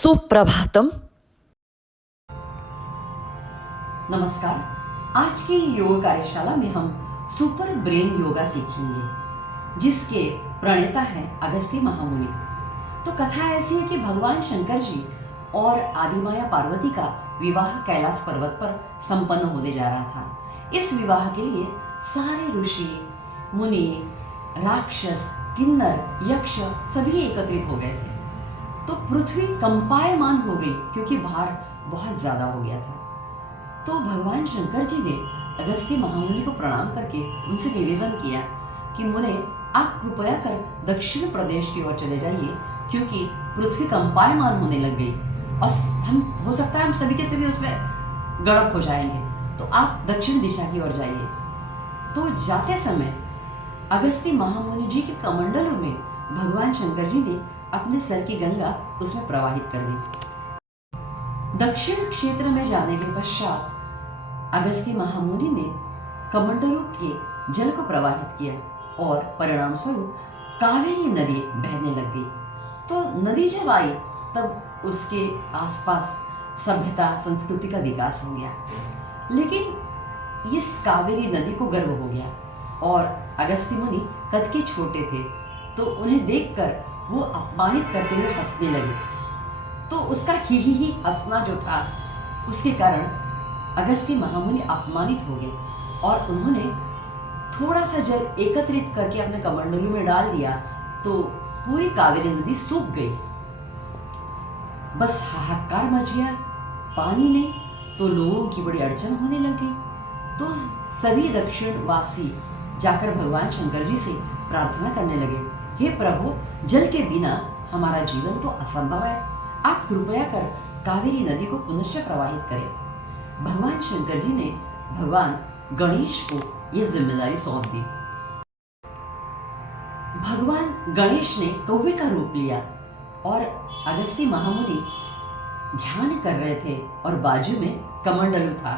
सुप्रभातम। नमस्कार। आज की योग कार्यशाला में हम सुपर ब्रेन योगा सीखेंगे, जिसके प्रणेता हैं अगस्त्य महामुनि। तो कथा ऐसी है कि भगवान शंकर जी और आदिमाया पार्वती का विवाह कैलाश पर्वत पर संपन्न होने जा रहा था। इस विवाह के लिए सारे ऋषि, मुनि, राक्षस, किन्नर, यक्ष सभी एकत्रित हो गए थे। तो पृथ्वी कंपायमान हो गई क्योंकि भार बहुत ज्यादा हो गया था। तो भगवान शंकर जी ने अगस्त्य महामुनि को प्रणाम करके उनसे निवेदन किया कि मुने, आप कृपया कर दक्षिण प्रदेश की ओर चले जाइए, क्योंकि पृथ्वी कंपायमान होने लग गई और हम हो सकता है हम सभी के सभी उसमें गड़प हो जाएंगे। तो आप दक्षिण दिशा की ओर जाइए। तो जाते समय अगस्त्य महामुनि जी के कमंडलों में भगवान शंकर जी ने अपने सर की गंगा उसमें प्रवाहित कर दी। दक्षिण क्षेत्र में जाने के पश्चात अगस्त्य महामुनि ने कमंडलों के जल को प्रवाहित किया और परिणाम स्वरूप कावेरी नदी बहने लग गई। तो नदी जब आई तब उसके आसपास सभ्यता, संस्कृति का विकास हो गया। लेकिन इस कावेरी नदी को गर्व हो गया और अगस्त्य मुनि कद के छोटे थे, तो उन्हें देखकर वो अपमानित करते हुए हंसने लगे। तो उसका ही हंसना जो था, उसके कारण अगस्त्य महामुनि अपमानित हो गए और उन्होंने थोड़ा सा जल एकत्रित करके अपने कमंडलों में डाल दिया। तो पूरी कावेरी नदी सूख गई। बस हाहाकार मच गया, पानी नहीं तो लोगों की बड़ी अड़चन होने लग गई। तो सभी दक्षिणवासी जाकर भगवान शंकर जी से प्रार्थना करने लगे, हे प्रभु, जल के बिना हमारा जीवन तो असंभव है, आप कृपया कर कावेरी नदी को पुनश्च प्रवाहित करें। भगवान शंकर जी ने भगवान गणेश को यह जिम्मेदारी सौंप दी। भगवान गणेश ने कौवे का रूप लिया और अगस्त्य महामुनि ध्यान कर रहे थे और बाजू में कमंडलू था।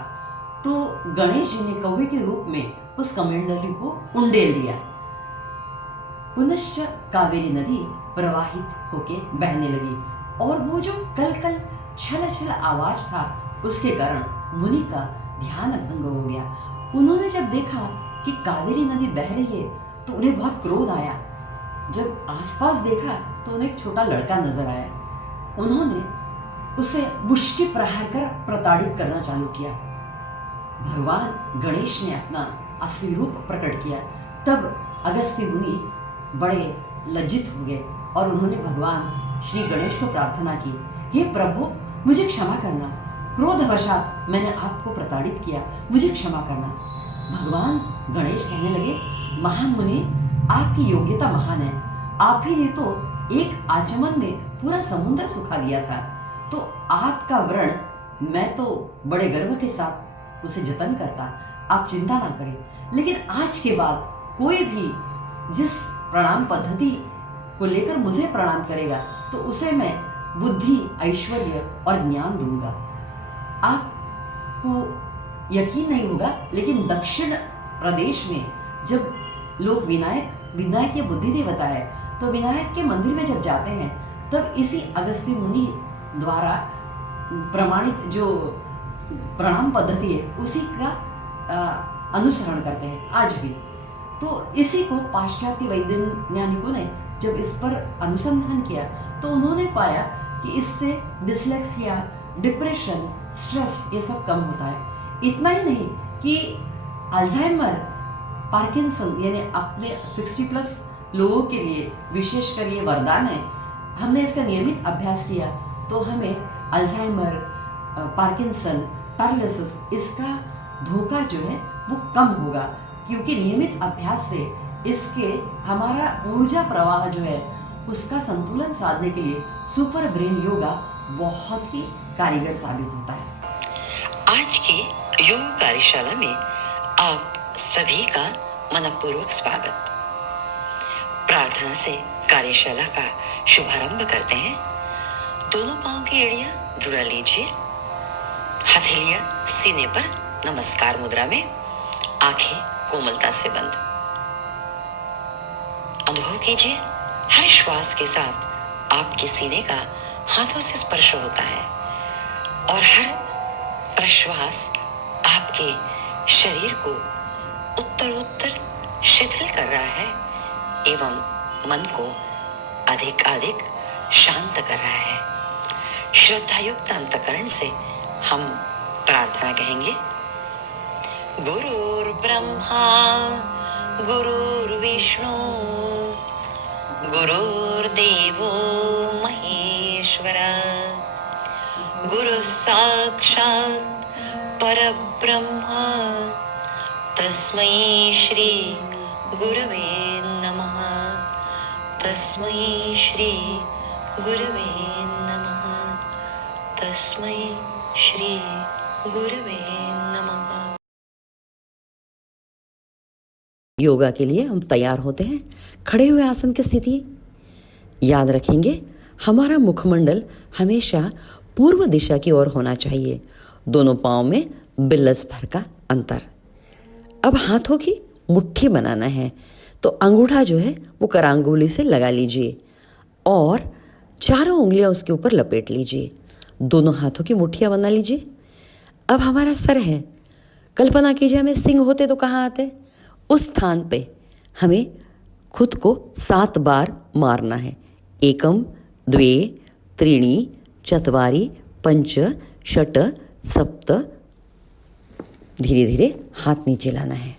तो गणेश जी ने कौवे के रूप में उस कमंडलू को उंडेल दिया। पुनश्च कावेरी नदी प्रवाहित होके बहने लगी और वो जो कल कल छल छल आवाज था, उसके कारण मुनि का ध्यान भंग हो गया। उन्होंने जब देखा कि कावेरी नदी बह रही है तो उन्हें बहुत क्रोध आया। जब आसपास देखा तो उन्हें एक छोटा लड़का नजर आया। उन्होंने उसे मुश्किल प्रहार कर प्रताड़ित करना चालू किया। भगवान गणेश ने अपना असली रूप प्रकट किया। तब अगस्त्य मुनि बड़े लज्जित हो गए और उन्होंने भगवान श्री गणेश को प्रार्थना की, हे प्रभु, मुझे क्षमा करना, क्रोधवशात मैंने आपको प्रताड़ित किया, मुझे क्षमा करना। भगवान गणेश कहने लगे, महामुनि, आपकी योग्यता महान है, आप ही ने तो एक आचमन में पूरा समुद्र सुखा दिया था। तो आपका व्रण मैं तो बड़े गर्व के साथ उसे जतन करता, आप चिंता ना करें। लेकिन आज के बाद कोई भी जिस प्रणाम पद्धति को लेकर मुझे प्रणाम करेगा तो उसे मैं बुद्धि, ऐश्वर्य और ज्ञान दूंगा। आपको यकीन नहीं होगा, लेकिन दक्षिण प्रदेश में जब लोग विनायक या बुद्धि देवता है, तो विनायक के मंदिर में जब जाते हैं तब इसी अगस्त्य मुनि द्वारा प्रमाणित जो प्रणाम पद्धति है उसी का अनुसरण करते हैं आज भी। तो इसी को पाश्चात्य वैज्ञानिकों ने जब इस पर अनुसंधान किया तो उन्होंने पाया कि इससे डिसलेक्सिया, डिप्रेशन, स्ट्रेस ये सब कम होता है। इतना ही नहीं कि अल्जाइमर, पार्किंसन यानी अपने 60+ लोगों के लिए विशेषकर ये वरदान है। हमने इसका नियमित अभ्यास किया तो हमें अल्जाइमर, पार्किंसन, पैरालिसिस इसका धोखा जो है वो कम होगा, क्योंकि नियमित अभ्यास से इसके हमारा ऊर्जा प्रवाह जो है उसका संतुलन साधने के लिए सुपर ब्रेन योगा बहुत ही कारगर साबित होता है। आज की योग कार्यशाला में आप सभी का मनपूर्वक स्वागत। प्रार्थना से कार्यशाला का शुभारंभ करते हैं। दोनों पांव की एड़ियां जुड़ा लीजिए, हथेलियां सीने पर नमस्कार मुद्रा में, आंखें कोमलता से बंद। अनुभव कीजिए हर श्वास के साथ आपके सीने का हाथों से स्पर्श होता है और हर प्रश्वास आपके शरीर को उत्तरोत्तर शिथिल कर रहा है एवं मन को अधिक अधिक शांत कर रहा है। श्रद्धायुक्त अंतकरण से हम प्रार्थना कहेंगे। गुरुर्ब्रह्मा गुरुर्विष्णु गुरुर्देवो महेश्वरा गुरु साक्षात् परब्रह्म तस्मै श्री गुरवे नमः। तस्मै श्री गुरवे नमः। तस्मै श्री गुरवे नमः। योगा के लिए हम तैयार होते हैं। खड़े हुए आसन की स्थिति याद रखेंगे। हमारा मुखमंडल हमेशा पूर्व दिशा की ओर होना चाहिए। दोनों पांव में बिल्लस भर का अंतर। अब हाथों की मुट्ठी बनाना है, तो अंगूठा जो है वो करांगुली से लगा लीजिए और चारों उंगलियां उसके ऊपर लपेट लीजिए। दोनों हाथों की मुट्ठियां बना लीजिए। अब हमारा सर है। कल्पना कीजिए हमें सिंह होते तो कहाँ आते? उस स्थान पे हमें खुद को 7 बार मारना है। एकम द्वे त्रीणि चत्वारि पंच षट सप्त। धीरे धीरे हाथ नीचे लाना है।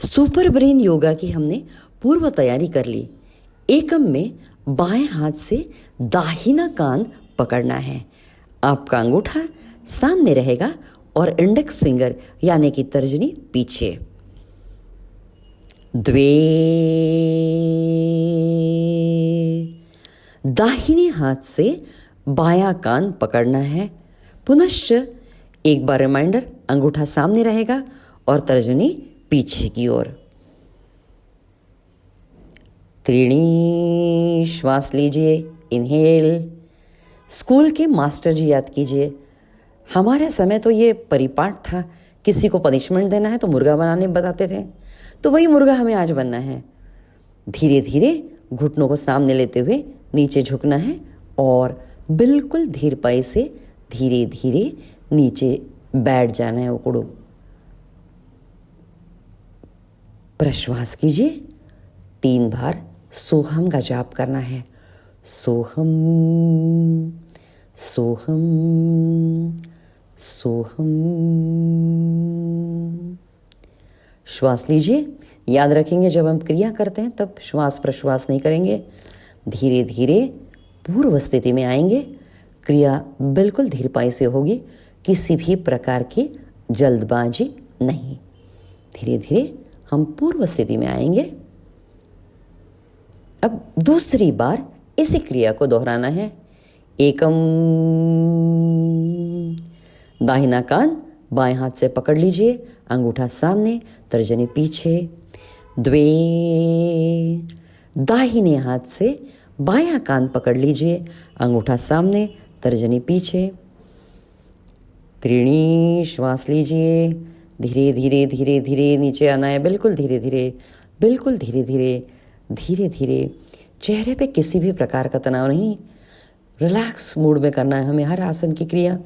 सुपर ब्रेन योगा की हमने पूर्व तैयारी कर ली। एकम में बाएं हाथ से दाहिना कान पकड़ना है। आपका अंगूठा सामने रहेगा और इंडेक्स फिंगर यानी कि तर्जनी पीछे। द्वे दाहिने हाथ से बायां कान पकड़ना है। पुनश्च एक बार रिमाइंडर, अंगूठा सामने रहेगा और तर्जनी पीछे की ओर। त्रीणी श्वास लीजिए, इनहेल। स्कूल के मास्टर जी याद कीजिए, हमारे समय तो ये परिपाठ था, किसी को पनिशमेंट देना है तो मुर्गा बनाने बताते थे, तो वही मुर्गा हमें आज बनना है। धीरे धीरे घुटनों को सामने लेते हुए नीचे झुकना है और बिल्कुल धीरपाई से धीरे धीरे नीचे बैठ जाना है उकड़ो। प्रश्वास कीजिए। 3 बार सोहम का जाप करना है। सोहम सोहम सोहम। श्वास लीजिए। याद रखेंगे जब हम क्रिया करते हैं तब श्वास प्रश्वास नहीं करेंगे। धीरे धीरे पूर्व स्थिति में आएंगे। क्रिया बिल्कुल धीरपाई से होगी, किसी भी प्रकार की जल्दबाजी नहीं। धीरे धीरे हम पूर्व स्थिति में आएंगे। अब दूसरी बार इसी क्रिया को दोहराना है। एकम, दाहिना कान बाएं हाथ से पकड़ लीजिए, अंगूठा सामने, तर्जनी पीछे। द्वे, दाहिने हाथ से बायां कान पकड़ लीजिए, अंगूठा सामने, तर्जनी पीछे। त्रीणी श्वास लीजिए। धीरे धीरे धीरे धीरे नीचे आना है, बिल्कुल धीरे धीरे, बिल्कुल धीरे धीरे, धीरे धीरे। चेहरे पे किसी भी प्रकार का तनाव नहीं, रिलैक्स मूड में करना है हमें हर आसन की क्रिया।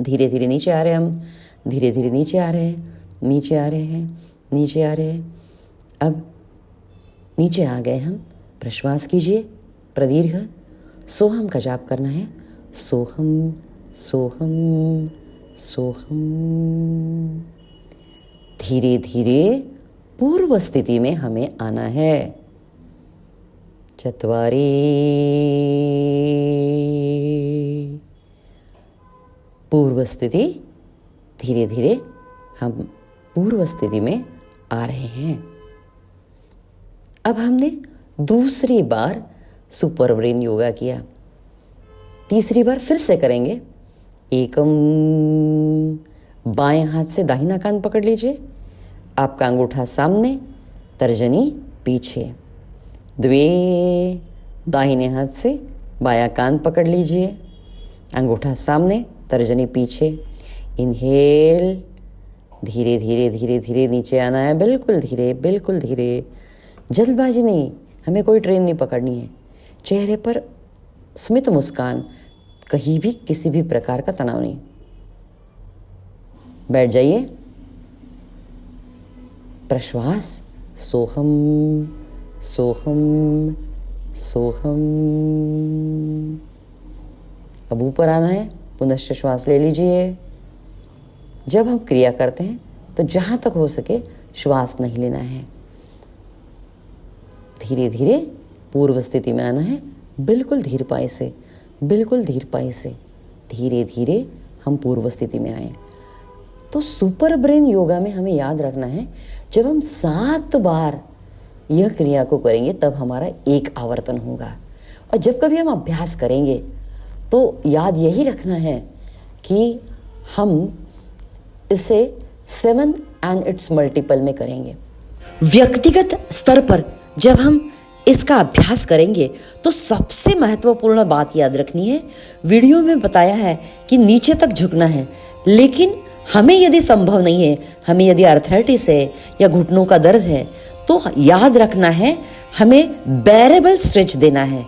धीरे धीरे नीचे आ रहे हैं हम, धीरे धीरे नीचे आ रहे हैं, नीचे आ रहे हैं, नीचे आ रहे हैं। अब नीचे आ गए हम। प्रश्वास कीजिए प्रदीर्घ। सोहम का जाप करना है। सोहम सोहम सोहम। धीरे धीरे पूर्व स्थिति में हमें आना है। चत्वारि, पूर्व स्थिति। धीरे धीरे हम पूर्व स्थिति में आ रहे हैं। अब हमने दूसरी बार सुपर ब्रेन योगा किया। तीसरी बार फिर से करेंगे। एकम, बाएं हाथ से दाहिना कान पकड़ लीजिए, आपका अंगूठा सामने, तर्जनी पीछे। द्वे, दाहिने हाथ से बायां कान पकड़ लीजिए, अंगूठा सामने, तर्जनी पीछे। इनहेल। धीरे धीरे धीरे धीरे नीचे आना है, बिल्कुल धीरे, बिल्कुल धीरे। जल्दबाजी नहीं, हमें कोई ट्रेन नहीं पकड़नी है। चेहरे पर स्मित मुस्कान, कहीं भी किसी भी प्रकार का तनाव नहीं। बैठ जाइए। प्रश्वास, सोहम सोहम सोहम। अब ऊपर आना है, पुनश्च श्वास ले लीजिए। जब हम क्रिया करते हैं तो जहाँ तक हो सके श्वास नहीं लेना है। धीरे धीरे पूर्व स्थिति में आना है, बिल्कुल धीर पाई से, बिल्कुल धीर पाई से। धीरे धीरे हम पूर्व स्थिति में आए। तो सुपर ब्रेन योगा में हमें याद रखना है, जब हम 7 बार यह क्रिया को करेंगे तब हमारा 1 आवर्तन होगा। और जब कभी हम अभ्यास करेंगे तो याद यही रखना है कि हम इसे 7 एंड इट्स मल्टीपल में करेंगे। व्यक्तिगत स्तर पर जब हम इसका अभ्यास करेंगे तो सबसे महत्वपूर्ण बात याद रखनी है, वीडियो में बताया है कि नीचे तक झुकना है, लेकिन हमें यदि संभव नहीं है, हमें यदि आर्थराइटिस है या घुटनों का दर्द है, तो याद रखना है हमें बेरेबल स्ट्रेच देना है।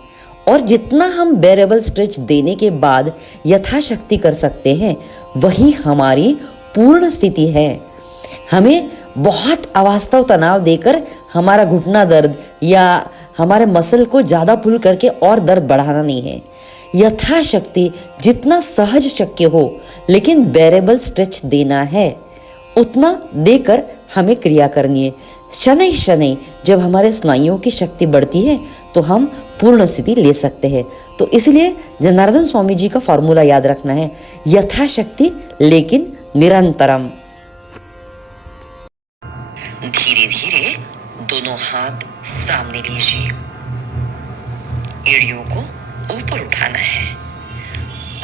और जितना हम बेरेबल स्ट्रेच देने के बाद यथाशक्ति कर सकते हैं, वही हमारी पूर्ण स्थिति है। हमें बहुत अवास्तव तनाव देकर हमारा घुटना दर्द या हमारे मसल को ज़्यादा पुल करके और दर्द बढ़ाना नहीं है। यथाशक्ति जितना सहज शक्य हो, लेकिन बेरेबल स्ट्रेच देना है, उतना देकर हमें क्रिया करनी है। शनै शनै जब हमारे स्नायुओं की शक्ति बढ़ती है तो हम पूर्ण स्थिति ले सकते हैं। तो इसलिए जनार्दन स्वामी जी का फॉर्मूला याद रखना है, यथाशक्ति लेकिन निरंतरम। धीरे धीरे दोनों हाथ सामने लीजिए। एड़ियों को ऊपर उठाना है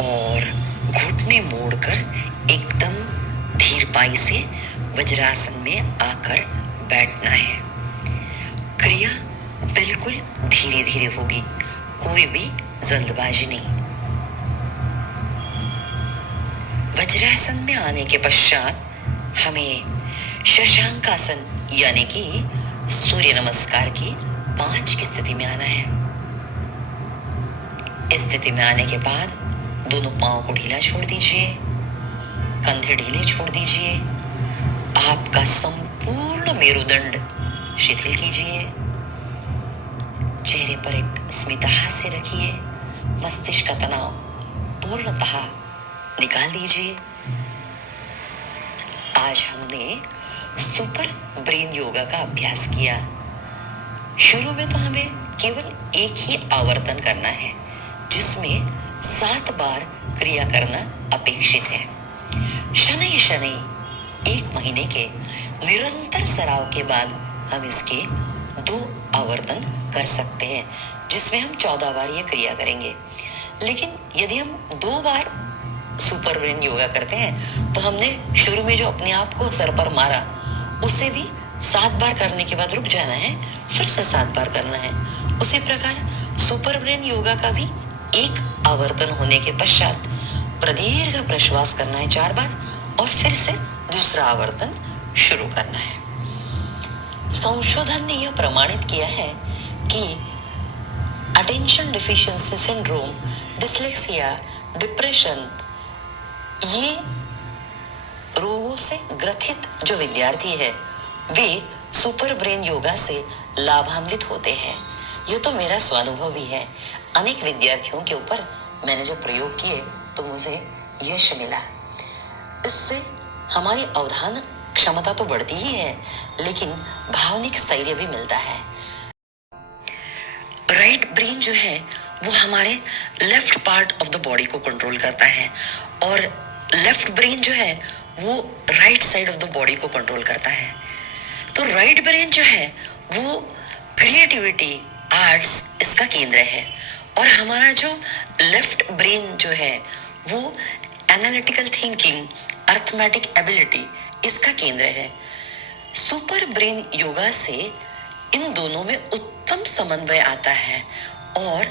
और घुटने मोड़कर एकदम धीरपाई से वज्रासन में आकर बैठना है। क्रिया बिल्कुल धीरे धीरे होगी, कोई भी जल्दबाजी नहीं। वज्रासन में आने के पश्चात हमें शशांकासन यानी कि सूर्य नमस्कार की 5 की स्थिति में आना है। इस स्थिति में आने के बाद दोनों पांव को ढीला छोड़ दीजिए, कंधे ढीले छोड़ दीजिए। आपका संपूर्ण मेरुदंड शिथिल कीजिए। चेहरे पर एक स्मित हास्य रखिए। मस्तिष्क का तनाव पूर्णतः निकाल दीजिए। आज हमने सुपर ब्रेन योगा का अभ्यास किया। शुरू में तो हमें केवल एक ही आवर्तन करना है, जिसमें 7 बार क्रिया करना अपेक्षित है। शनै शनै 1 महीने के निरंतर सराव के बाद हम इसके 2 आवर्तन कर सकते हैं, जिसमें हम 14 बार ये क्रिया करेंगे। लेकिन यदि हम 2 बार सुपर ब्रेन योगा करते हैं तो हमने शुरू में जो अपने आप को सर पर मारा, उसे भी 7 बार करने के बाद रुक जाना है, फिर से 7 बार करना है। उसी प्रकार सुपर ब्रेन योगा का भी 1 आवर्तन होने के पश्चात प्रदीर्घ प्रश्वास करना है 4 बार और फिर से दूसरा आवर्तन शुरू करना है। संशोधन ने यह प्रमाणित किया है कि attention deficiency syndrome, dyslexia, depression, ये रोगों से ग्रथित जो विद्यार्थी है, वे सुपर ब्रेन योगा से लाभान्वित होते हैं। ये तो मेरा स्वानुभव भी है। अनेक विद्यार्थियों के ऊपर मैंने जब प्रयोग किए तो मुझे यश मिला। इससे हमारी अवधान क्षमता तो बढ़ती ही है, लेकिन भावनिक स्थैर्य भी मिलता है। राइट ब्रेन जो है वो हमारे left part of the body को कंट्रोल करता है और लेफ्ट ब्रेन जो है वो right side of the body को कंट्रोल करता है। तो राइट ब्रेन जो है वो क्रिएटिविटी, आर्ट्स, इसका केंद्र है और हमारा जो लेफ्ट ब्रेन जो है वो एनालिटिकल थिंकिंग, अर्थमेटिक एबिलिटी, इसका केंद्र है। सुपर ब्रेन योगा से इन दोनों में उत्तम समन्वय आता है और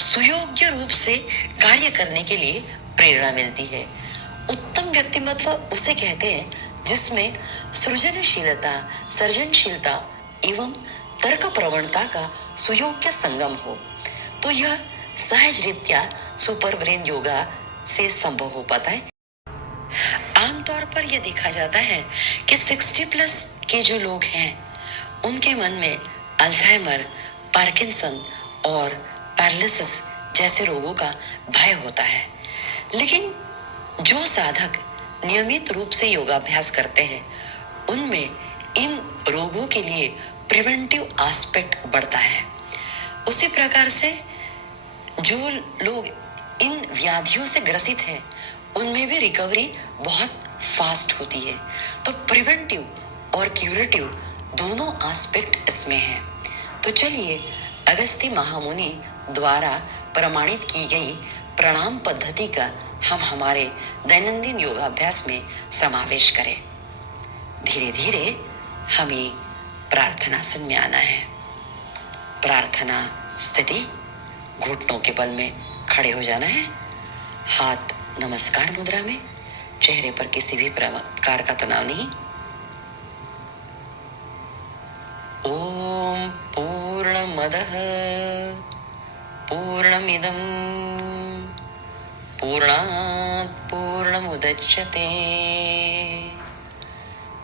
सुयोग्य रूप से कार्य करने के लिए प्रेरणा मिलती है। उत्तम व्यक्तिमत्व उसे कहते हैं जिसमें सृजनशीलता, सर्जनशीलता एवं तर्क प्रवणता का सुयोग्य संगम हो, तो यह सहज रीत्या सुपर ब्रेन योगा से संभव हो पाता है। आमतौर पर यह देखा जाता है कि 60+ के जो लोग हैं उनके मन में अल्जाइमर, पार्किंसन और पैरालिसिस जैसे रोगों का भय होता है। लेकिन जो साधक नियमित रूप से योगाभ्यास करते हैं उनमें इन रोगों के लिए प्रिवेंटिव एस्पेक्ट बढ़ता है। उसी प्रकार से जो लोग इन व्याधियों से ग्रसित हैं उनमें भी रिकवरी बहुत फास्ट होती है। तो प्रिवेंटिव और क्यूरेटिव दोनों एस्पेक्ट इसमें हैं। तो चलिए अगस्त्य महामुनि द्वारा प्रमाणित की गई प्रणाम पद्धति का हम हमारे दैनंदिन योगाभ्यास में समावेश करें। धीरे धीरे हमें प्रार्थनासन में आना है। प्रार्थना स्थिति, घुटनों के बल में खड़े हो जाना है। हाथ नमस्कार मुद्रा में, चेहरे पर किसी भी प्रकार का तनाव नहीं। ओम पूर्णमदः पूर्णमिदं पूर्णात् पूर्णमुदच्यते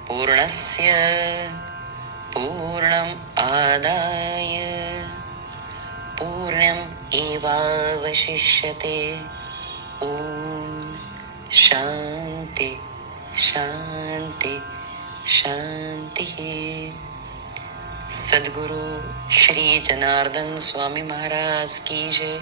पूर्णस्य पूर्णम् आदाय पूर्णम् एवावशिष्यते। ओम शांति शांति शांति। सद्गुरु श्री जनार्दन स्वामी महाराज की जय।